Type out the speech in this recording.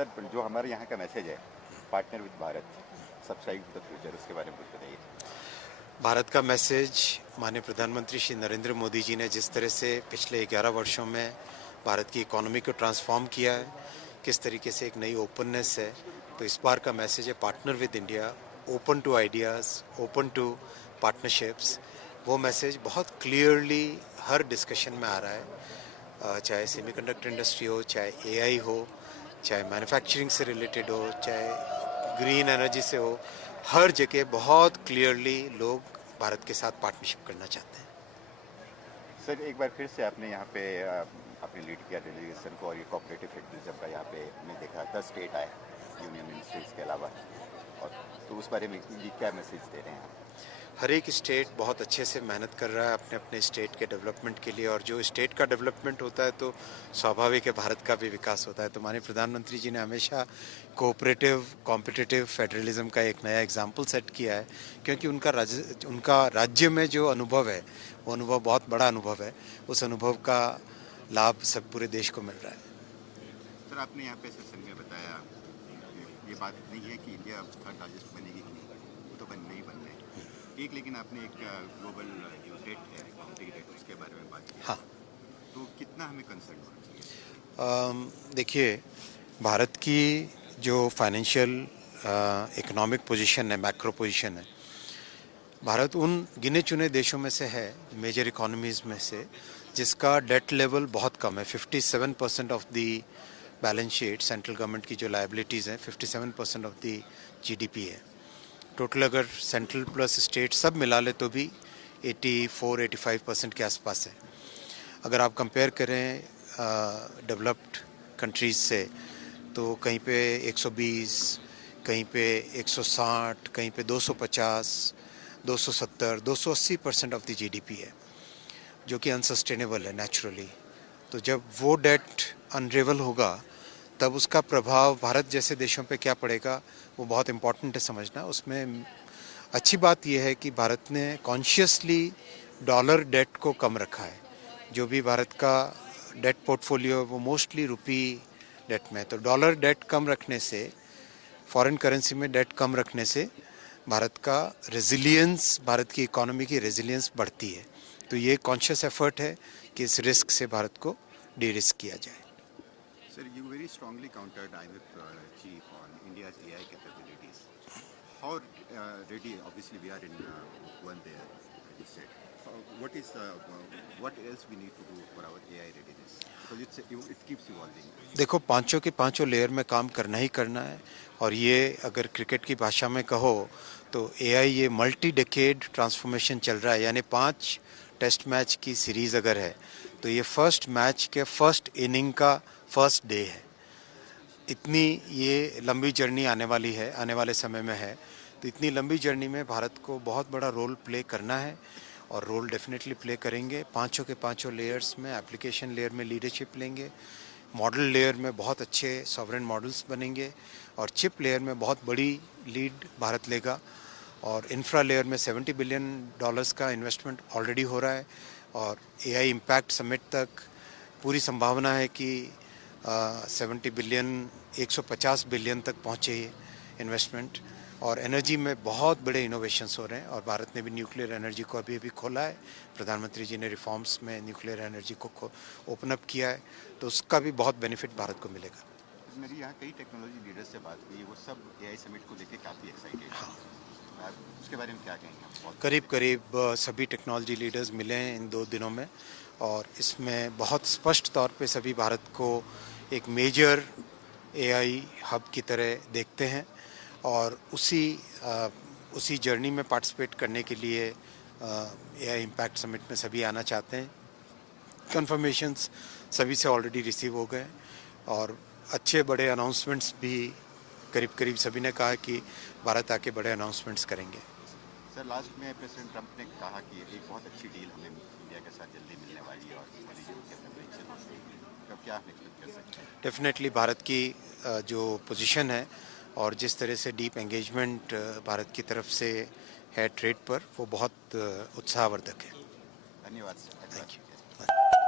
Sir जो हमारे यहाँ का मैसेज है partner with Bharat subscribe to the future, उसके बारे में कुछ बताइए। भारत का मैसेज माननीय प्रधानमंत्री श्री नरेंद्र मोदी जी ने जिस तरह से पिछले 11 वर्षों में भारत की इकोनॉमी को ट्रांसफॉर्म किया है, किस तरीके से एक नई ओपननेस है, तो इस बार का मैसेज है partner with India, open to ideas, open to partnerships. वो मैसेज बहुत क्लियरली हर डिस्कशन में आ रहा है, चाहे सेमीकंडक्टर इंडस्ट्री हो, चाहे एआई हो, चाहे मैन्युफैक्चरिंग से रिलेटेड हो, चाहे ग्रीन एनर्जी से हो, हर जगह बहुत क्लियरली लोग भारत के साथ पार्टनरशिप करना चाहते हैं। सर एक बार फिर से आपने यहाँ पे आपने लीड किया डेलीगेशन को, और ये कोऑपरेटिव फेडरलिज्म का यहाँ पे हमने देखा 10 स्टेट आए यूनियन मिनिस्ट्रीज के अलावा, और तो उस बारे में ये क्या मैसेज दे रहे हैं आप? हर एक स्टेट बहुत अच्छे से मेहनत कर रहा है अपने अपने स्टेट के डेवलपमेंट के लिए, और जो स्टेट का डेवलपमेंट होता है तो स्वाभाविक है भारत का भी विकास होता है। तो माननीय प्रधानमंत्री जी ने हमेशा कोऑपरेटिव कॉम्पिटिटिव फेडरलिज्म का एक नया एग्जाम्पल सेट किया है, क्योंकि उनका राज्य में जो अनुभव है वो अनुभव बहुत बड़ा अनुभव है। उस अनुभव का लाभ सब पूरे देश को मिल रहा है। सर आपने यहाँ पे सेशन में बताया ये बात नहीं है कि इंडिया थर्ड लार्जेस्ट बनेगी कि नहीं, वो तो नहीं बनना है ठीक, लेकिन आपने एक ग्लोबल जो डेट है बाउंड्री डेट उसके बारे में बात की। हाँ, तो कितना हमें कंसर्न होना चाहिए? देखिए, भारत की जो फाइनेंशियल इकोनॉमिक पोजीशन है, मैक्रो पोजीशन है, भारत उन गिने चुने देशों में से है, मेजर इकोनॉमीज़ में से, जिसका डेट लेवल बहुत कम है। 57% of the balance sheet central government की जो लाइबिलिटीज़ हैं, 57% ऑफ दी जीडीपी है। टोटल अगर सेंट्रल प्लस स्टेट सब मिला ले तो भी 84-85% के आसपास है। अगर आप कंपेयर करें डेवलप्ड कंट्रीज़ से, तो कहीं पे 120, कहीं पे 160, कहीं पे 250, 270, 280% ऑफ द जीडीपी है, जो कि अनसस्टेनेबल है नेचुरली। तो जब वो डेट अनरेवल होगा तब उसका प्रभाव भारत जैसे देशों पे क्या पड़ेगा, वो बहुत इम्पोर्टेंट है समझना। उसमें अच्छी बात यह है कि भारत ने कॉन्शियसली डॉलर डेट को कम रखा है। जो भी भारत का डेट पोर्टफोलियो वो मोस्टली रुपी डेट में है, तो डॉलर डेट कम रखने से, फॉरेन करेंसी में डेट कम रखने से भारत का रेजिलियंस, भारत की इकोनॉमी की रेजिलियंस बढ़ती है। तो ये कॉन्शियस एफर्ट है कि इस रिस्क से भारत को डी रिस्क किया जाए। Sir, you very strongly countered IMF chief on India's AI capabilities. How ready? Obviously, we are in one there, as you said. What else we need to do for our AI readiness? Because it keeps evolving. देखो, पांचों के पांचों layer में काम करना ही करना है, और ये अगर क्रिकेट की भाषा में कहो तो एआई ये मल्टी डेकेड ट्रांसफॉर्मेशन चल रहा है। यानी 5 टेस्ट मैच की सीरीज़ अगर है तो ये फर्स्ट मैच के फर्स्ट इनिंग का फर्स्ट डे है। इतनी ये लंबी जर्नी आने वाली है, आने वाले समय में है। तो इतनी लंबी जर्नी में भारत को बहुत बड़ा रोल प्ले करना है, और रोल डेफिनेटली प्ले करेंगे। पांचों के पांचों लेयर्स में, एप्लीकेशन लेयर में लीडरशिप लेंगे, मॉडल लेयर में बहुत अच्छे सॉवरेन मॉडल्स बनेंगे, और चिप लेयर में बहुत बड़ी लीड भारत लेगा, और इंफ्रा लेयर में $70 बिलियन का इन्वेस्टमेंट ऑलरेडी हो रहा है, और एआई इम्पैक्ट समिट तक पूरी संभावना है कि 70 बिलियन 150 बिलियन तक पहुँचे इन्वेस्टमेंट। और एनर्जी में बहुत बड़े इनोवेशंस हो रहे हैं, और भारत ने भी न्यूक्लियर एनर्जी को अभी खोला है। प्रधानमंत्री जी ने रिफॉर्म्स में न्यूक्लियर एनर्जी को ओपन अप किया है, तो उसका भी बहुत बेनिफिट भारत को मिलेगा। मेरी यहाँ कई टेक्नोलॉजी लीडर्स से बात हुई, वो सब एआई समिट को लेकर काफ़ी एक्साइटेड हैं। उसके बारे में क्या कहेंगे? करीब करीब सभी टेक्नोलॉजी लीडर्स मिले हैं इन 2 दिनों में, और इसमें बहुत स्पष्ट तौर पे सभी भारत को एक मेजर एआई हब की तरह देखते हैं, और उसी जर्नी में पार्टिसिपेट करने के लिए एआई इम्पैक्ट समिट में सभी आना चाहते हैं। कन्फर्मेशंस सभी से ऑलरेडी रिसीव हो गए, और अच्छे बड़े अनाउंसमेंट्स भी करीब करीब सभी ने कहा कि भारत आके बड़े अनाउंसमेंट्स करेंगे। सर लास्ट में प्रेसिडेंट ट्रंप ने कहा कि एक बहुत अच्छी डील हमें इंडिया के साथ जल्दी मिलने वाली है, और मोदी जी उनके प्रेफरेंशियल हो, तो क्या हम एक्सपेक्ट कर सकते हैं? डेफिनेटली भारत की जो पोजीशन है और जिस तरह से डीप एंगेजमेंट भारत की तरफ से है ट्रेड पर, वो बहुत उत्साहवर्धक है। धन्यवाद सर। Thank you.